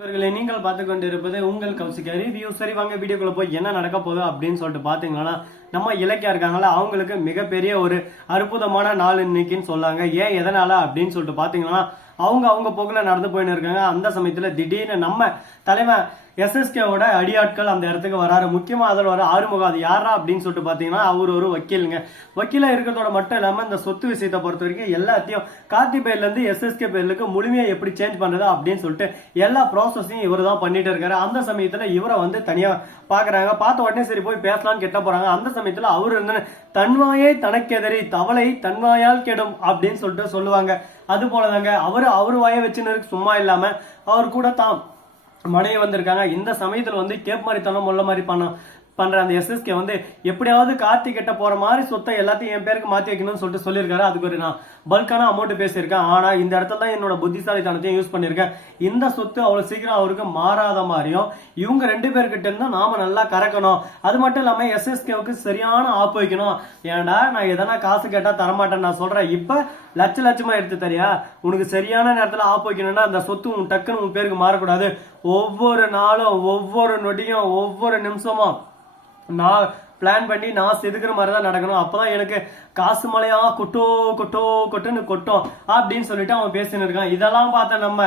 இவர்களை நீங்கள் பார்த்து கொண்டிருப்பது உங்கள் கௌசிகா ரிவ்யூ. சரி வாங்க வீடியோக்குள்ள போய் என்ன நடக்க போகுது அப்படின்னு சொல்லிட்டு பாத்தீங்கன்னா, நம்ம இலக்கியா இருக்காங்களா அவங்களுக்கு மிகப்பெரிய ஒரு அற்புதமான நாள் இன்னைக்குன்னு சொல்லாங்க. ஏன் எதனால அப்படின்னு சொல்லிட்டு பாத்தீங்கன்னா, அவங்க போக்குல நடந்து போயின்னு இருக்காங்க. அந்த சமயத்துல திடீர்னு நம்ம தலைவன் எஸ்எஸ்கேவோட அடியாட்கள் அந்த இடத்துக்கு வராரு. முக்கியமா அதில் வர ஆறுமுகம். அது யாரா அப்படின்னு சொல்லிட்டு பாத்தீங்கன்னா, அவர் ஒரு வக்கீலுங்க. வக்கீலா இருக்கிறதோட மட்டும் இல்லாம இந்த சொத்து விஷயத்தை பொறுத்த வரைக்கும் எல்லாத்தையும் கார்த்தி பேர்ல இருந்து எஸ்எஸ்கே பேர்லுக்கு முழுமையா எப்படி சேஞ்ச் பண்றது அப்படின்னு சொல்லிட்டு எல்லா ப்ராசஸையும் இவர் தான் பண்ணிட்டு இருக்காரு. அந்த சமயத்துல இவரை வந்து தனியா பாக்குறாங்க. பார்த்த உடனே சரி போய் பேசலாம்னு கிட்ட போறாங்க. அந்த சமயத்துல அவரு இருந்து தன்வாயை தனக்கெதிரி தவளை தன்வாயால் கெடும் அப்படின்னு சொல்லிட்டு சொல்லுவாங்க. அது போலதாங்க அவரு வாயை வச்சுன்னு சும்மா இல்லாம அவர் கூட தான் மனைவி வந்திருக்காங்க. இந்த சமயத்துல வந்து கேப் மாதிரி தனம் முள்ள மாதிரி பண்ற அந்த எஸ்எஸ்கே வந்து எப்படியாவது கார்த்தி கிட்ட போற மாதிரி சொத்தை எல்லாத்தையும் என் பேருக்கு மாத்தி வைக்கணும்னு சொல்லிட்டு சொல்லியிருக்காரு. அதுக்கு ஒரு நான் பல்கான அமௌண்ட் பேசியிருக்கேன். ஆனா இந்த இடத்துல தான் என்னோட புத்திசாலித்தனத்தையும் யூஸ் பண்ணிருக்கேன். இந்த சொத்து அவ்வளவு சீக்கிரம் அவருக்கு மாறாத மாதிரியும் இவங்க ரெண்டு பேர்கிட்ட இருந்தா நாம நல்லா கறக்கணும். அது மட்டும் இல்லாம எஸ்எஸ்கேவுக்கு சரியான ஆப்பு வைக்கணும். ஏன்டா நான் எதனா காசு கேட்டா தரமாட்டேன்னு நான் சொல்றேன். இப்ப லட்சமா எடுத்து தரியா? உனக்கு சரியான நேரத்துல ஆப்பு வைக்கணும்னா அந்த சொத்து உன் டக்குன்னு உன் பேருக்கு மாறக்கூடாது. ஒவ்வொரு நாளும் ஒவ்வொரு நொடியும் ஒவ்வொரு நிமிஷமும் நான் பிளான் பண்ணி நான் செதுக்குற மாதிரி தான் நடக்கணும். அப்பதான் எனக்கு காசு மலையா கொட்டுன்னு கொட்டும் அப்படின்னு சொல்லிட்டு அவன் பேசின்னு இருக்கான். இதெல்லாம் பார்த்த நம்ம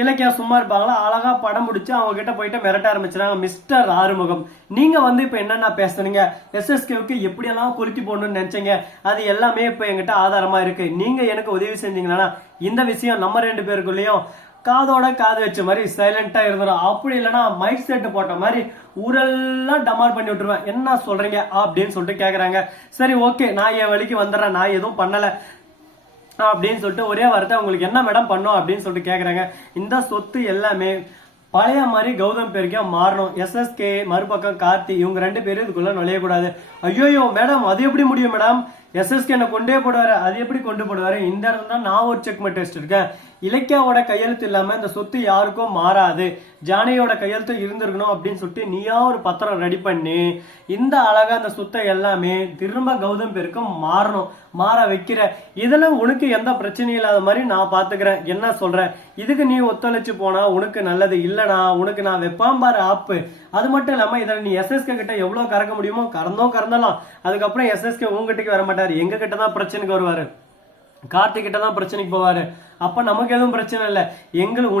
இலக்கியா சும்மா இருப்பாங்களா? அழகா படம் முடிச்சு அவங்க கிட்ட போயிட்டு மிரட்ட ஆரம்பிச்சிடாங்க. மிஸ்டர் ஆறுமுகம், நீங்க வந்து இப்ப என்னென்ன பேசுறீங்க? எஸ்எஸ்கேவுக்கு எப்படியெல்லாம் கொளுத்தி போடணும்னு நினைச்சீங்க? அது எல்லாமே இப்ப என்கிட்ட ஆதாரமா இருக்கு. நீங்க எனக்கு உதவி செஞ்சீங்கன்னா இந்த விஷயம் நம்ம ரெண்டு பேருக்குள்ளயும் காதோட காது வச்ச மாதிரி சைலண்டா இருந்துடும். அப்படி இல்லைன்னா மைக் செட் போட்ட மாதிரி ஊரெல்லாம் டமால் பண்ணி விட்டுருவேன். என்ன சொல்றீங்க அப்படின்னு சொல்லிட்டு கேக்குறாங்க. சரி ஓகே, நான் என் வழிக்கு வந்துடுறேன், நான் எதுவும் பண்ணல அப்படின்னு சொல்லிட்டு ஒரே வார்த்தை உங்களுக்கு என்ன மேடம் பண்ணும் அப்படின்னு சொல்லிட்டு கேக்குறாங்க. இந்த சொத்து எல்லாமே பழைய மாதிரி கௌதம் பேருக்கே மாறணும். எஸ்எஸ்கே மறுபக்கம் கார்த்தி இவங்க ரெண்டு பேரும் இதுக்குள்ள நுழையக்கூடாது. ஐயோ மேடம், அது எப்படி முடியும் மேடம்? எஸ்எஸ்கே என்ன கொண்டே போடுவாரு. அது எப்படி கொண்டு போடுவாரு? இந்த இடத்துல தான் நான் ஒரு செக்மெண்ட் டெஸ்ட் இருக்கேன். இலக்கியாவோட கையெழுத்து இல்லாம இந்த சொத்து யாருக்கும் மாறாது, ஜானியோட கையெழுத்து இருந்திருக்கணும் அப்படின்னு சொல்லிட்டு நீயா ஒரு பத்திரம் ரெடி பண்ணி இந்த அழகா அந்த சொத்தை எல்லாமே திரும்ப கௌதம் பேருக்கும் மாறணும், மாற வைக்கிற. இதெல்லாம் உனக்கு எந்த பிரச்சனையும் இல்லாத மாதிரி நான் பாத்துக்கிறேன். என்ன சொல்றேன்? இதுக்கு நீ ஒத்துழைச்சு போனா உனக்கு நல்லது. இல்லனா உனக்கு நான் வெப்பாம்பாரு ஆப்பு. அது மட்டும் இல்லாம இதை நீ எஸ்எஸ்கே கிட்ட எவ்வளவு கறக்க முடியுமோ கறந்தலாம். அதுக்கப்புறம் எஸ்எஸ்கே உங்ககிட்டக்கு வர மாட்டாரு, எங்க கிட்ட தான் பிரச்சனைக்கு வருவாரு. கார்த்திக் கிட்ட தான் பிரச்சனைக்கு போவாரு. அப்ப நமக்கு எதுவும் பிரச்சனை இல்லை.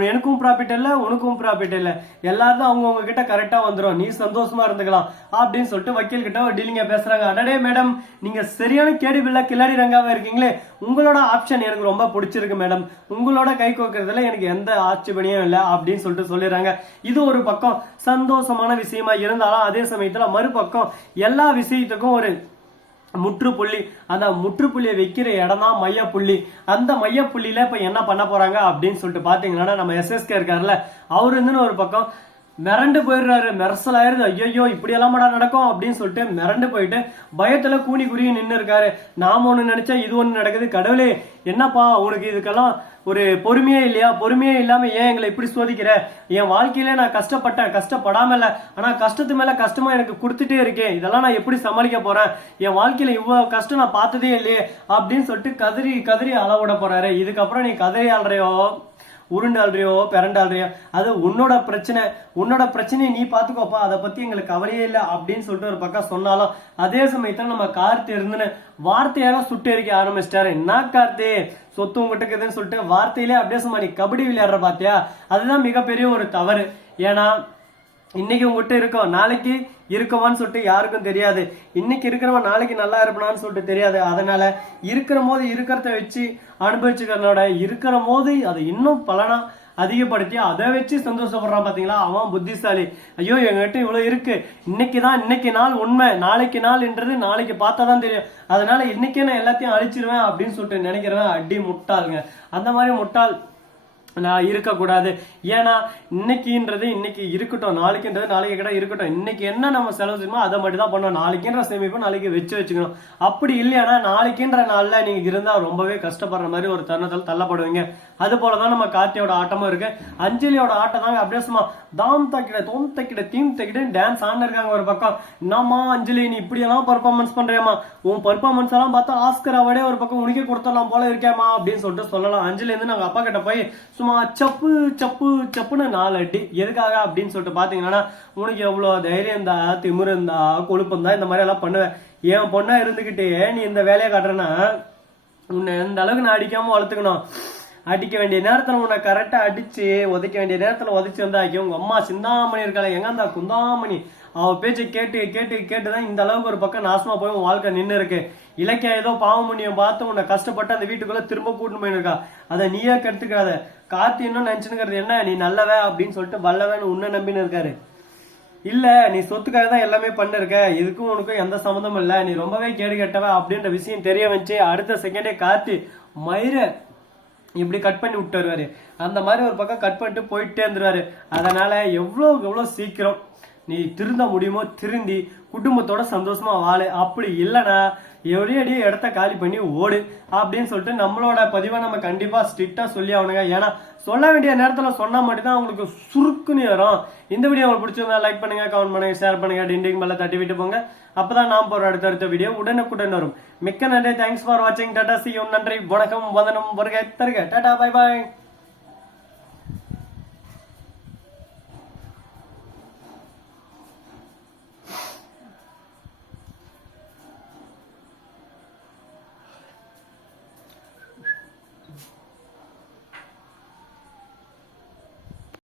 எனக்கும் ப்ராஃபிட் இல்லை, உனக்கும் ப்ராஃபிட் இல்லை. எல்லாரும் அவங்க கிட்ட கரெக்டா வந்துடும். நீ சந்தோஷமா இருந்துக்கலாம் அப்படின்னு சொல்லிட்டு வக்கீல் கிட்ட ஒரு டீலிங்க பேசுறாங்க. அடடே மேடம், நீங்க சரியான கேடி பிள்ளை கில்லாடி ரங்காவா இருக்கீங்களே. உங்களோட ஆப்ஷன் எனக்கு ரொம்ப பிடிச்சிருக்கு மேடம். உங்களோட கை கோக்குறதுல எனக்கு எந்த ஆட்சேபனையும் இல்லை அப்படின்னு சொல்லிட்டு சொல்லிடுறாங்க. இது ஒரு பக்கம் சந்தோஷமான விஷயமா இருந்தாலும் அதே சமயத்துல மறுபக்கம் எல்லா விஷயத்துக்கும் ஒரு முற்றுப்புள்ளி. அந்த முற்றுப்புள்ளியை வைக்கிற இடம் தான் மையப்புள்ளி. அந்த மையப்புள்ளியில இப்ப என்ன பண்ண போறாங்க அப்படின்னு சொல்லிட்டு பாத்தீங்கன்னா, நம்ம எஸ்எஸ்கே இருக்காருல்ல, அவரு இருந்துன்னு ஒரு பக்கம் மிரண்டு போயிடுறாரு. மெரசல் ஆயிருது. ஐயோ இப்படி எல்லாம் நடக்கும் அப்படின்னு சொல்லிட்டு மிரண்டு போயிட்டு பயத்துல கூனி குறுகி நின்று இருக்காரு. நாம ஒண்ணு நினைச்சா இது ஒண்ணு நடக்குது. கடவுளே, என்னப்பா உனக்கு இதுக்கெல்லாம் ஒரு பொறுமையே இல்லையா? பொறுமையே இல்லாம ஏன் எங்களை இப்படி சோதிக்கிற? என் வாழ்க்கையில நான் கஷ்டப்பட்டேன், கஷ்டப்படாம இல்ல, ஆனா கஷ்டத்து மேல கஷ்டமா எனக்கு கொடுத்துட்டே இருக்கேன். இதெல்லாம் நான் எப்படி சமாளிக்க போறேன்? என் வாழ்க்கையில இவ்வளவு கஷ்டம் நான் பார்த்ததே இல்லையே அப்படின்னு சொல்லிட்டு கதறி கதறி அளவிட போறாரு. இதுக்கப்புறம் நீ கதறி ஆள்றையோ உருண்டாள்றியோ பிறண்டாள்றியோ அது உன்னோட பிரச்சனை. உன்னோட பிரச்சனையை நீ பாத்துக்கோப்பா, அதை பத்தி எங்களுக்கு கவலையே இல்லை அப்படின்னு சொல்லிட்டு ஒரு பக்கம் சொன்னாலும் அதே சமயத்துல நம்ம கார்த்தி இருந்துன்னு வார்த்தையால சுட்டு எரிக்க ஆரம்பிச்சிட்டாரு. என்ன கார்த்தி, சொத்து உங்ககிட்ட சொல்லிட்டு வார்த்தையிலே அப்படியே சும்மா நீ கபடி விளையாடுற பாத்தியா? அதுதான் மிகப்பெரிய ஒரு தவறு. ஏன்னா இன்னைக்கு உங்ககிட்ட இருக்கோம், நாளைக்கு இருக்குமான்னு சொல்லிட்டு யாருக்கும் தெரியாது. இன்னைக்கு இருக்கிறவன் நாளைக்கு நல்லா இருப்பான்னு சொல்லிட்டு தெரியாது. அதனால இருக்கிற போது இருக்கிறத வச்சு அனுபவிச்சுக்கிறனோட இருக்கிற போது அதை இன்னும் பலனா அதிகப்படுத்தி அதை வச்சு சந்தோஷப்படுறான். பாத்தீங்களா, அவன் புத்திசாலி. ஐயோ எங்ககிட்ட இவ்வளவு இருக்கு, இன்னைக்கு நாள் உண்மை, நாளைக்கு நாள்ன்றது நாளைக்கு பார்த்தாதான் தெரியும். அதனால இன்னைக்கே நான் எல்லாத்தையும் அழிச்சிருவேன் அப்படின்னு சொல்லிட்டு நினைக்கிறவன் அடி முட்டாளுங்க. அந்த மாதிரி முட்டாள் நான் இருக்கக்கூடாது. ஏன்னா இன்னைக்குன்றது இன்னைக்கு இருக்கட்டும், நாளைக்குன்றது நாளைக்கு கிட்ட இருக்கட்டும். இன்னைக்கு என்ன நம்ம செலவு செய்யணுமோ அதை மட்டும் தான் பண்ணணும். நாளைக்குன்ற சேமிப்பு நாளைக்கு வச்சுக்கணும். அப்படி இல்லையானா நாளைக்குன்ற நாள்ல நீங்க இருந்தா ரொம்பவே கஷ்டப்படுற மாதிரி ஒரு தருணத்தில் தள்ளப்படுவீங்க. அது போலதான் நம்ம கார்த்தியோட ஆட்டமும் இருக்கு. அஞ்சலியோட ஆட்டம் தாங்க அப்படியே சும்மா தாம் தக்கிட தோம் தக்கிட தீம் தக்கிட டான்ஸ் ஆன் இருக்காங்க ஒரு பக்கம். என்னம்மா அஞ்சலி நீ இப்படி எல்லாம் பர்ஃபார்மன்ஸ் பண்றியம்மா, உன் பர்ஃபார்மன்ஸ் எல்லாம் பார்த்தா ஆஸ்கர் அவார்டே ஒரு பக்கம் உனக்கே கொடுத்துடலாம் போல இருக்கேமா அப்படின்னு சொல்லிட்டு சொல்லலாம். அஞ்சலி வந்து நாங்க அப்பா கிட்ட போய் சும்மா சப்பு சப்பு சப்புன்னு 4 அடி. எதுக்காக அப்படின்னு சொல்லிட்டு பாத்தீங்கன்னா, உனக்கு எவ்வளவு தைரியம் இருந்தா, திமிரு இருந்தா, கொழுப்பு இருந்தா இந்த மாதிரி எல்லாம் பண்ணுவேன். என் பொண்ணா இருந்துகிட்டே நீ இந்த வேலையை காட்டுறேன்னா உன்னை எந்த அளவுக்கு நான் அடிக்காம வளர்த்துக்கணும். அடிக்க வேண்டிய நேரத்துல உன்னை கரெக்டா அடிச்சு, உதைக்க வேண்டிய நேரத்துல உதைச்சு வந்தாக்கி உங்க அம்மா சிந்தாமணி இருக்காளே, எங்க அந்த குந்தாமணி, அவ பேச்சை கேட்டு கேட்டு கேட்டுதான் இந்த அளவுக்கு ஒரு பக்கம் நாசமா போய் உன் வாழ்க்கை நின்று இருக்கு. இலக்கியா ஏதோ பாவம் புண்ணியம் பார்த்து உன்னை கஷ்டப்பட்டு அந்த வீட்டுக்குள்ள திரும்ப கூட்டு போயிருக்கா. அதை நீயே கெடுத்துக்காத. கார்த்தி இன்னும் நினைச்சுக்கிறது என்ன, நீ நல்லவ அப்படின்னு சொல்லிட்டு வல்லவன்னு உன்னை நம்பின்னு இருக்காரு. இல்ல நீ சொத்துக்காக தான் எல்லாமே பண்ணிருக்க, இதுக்கும் உனக்கும் எந்த சம்மந்தமும் இல்ல, நீ ரொம்பவே கேடு கெட்டவ அப்படின்ற விஷயம் தெரிய வச்சு அடுத்த செகண்டே கார்த்தி மயிர இப்படி கட் பண்ணி விட்டு வருவாரு. அந்த மாதிரி ஒரு பக்கம் கட் பண்ணிட்டு போயிட்டே இருந்துருவாரு. அதனால எவ்வளவு சீக்கிரம் நீ திருந்த முடியுமோ திருந்தி குடும்பத்தோட சந்தோஷமா வாழு. அப்படி இல்லைன்னா எவ்வளோ இடத்த காலி பண்ணி ஓடு அப்படின்னு சொல்லிட்டு நம்மளோட பதிவை நம்ம கண்டிப்பா ஸ்ட்ரிக்டா சொல்லி ஆகணுங்க. ஏன்னா சொல்ல வேண்டிய நேரத்துல சொன்னா மட்டும்தான் அவங்களுக்கு சுருக்குன்னு வரும். இந்த வீடியோ உங்களுக்கு பிடிச்சிருந்தா லைக் பண்ணுங்க, கமெண்ட் பண்ணுங்க, ஷேர் பண்ணுங்க, டிண்டிங் மேல தட்டி விட்டு போங்க. அப்பதான் நாம் போற அடுத்த வீடியோ உடனுக்குடன் வரும். மிக்க நன்றி. தேங்க்ஸ் ஃபார் வாட்சிங். Tata, see you. நன்றி, வணக்கம், வந்தனம், வருக தருக. Tata, bye bye.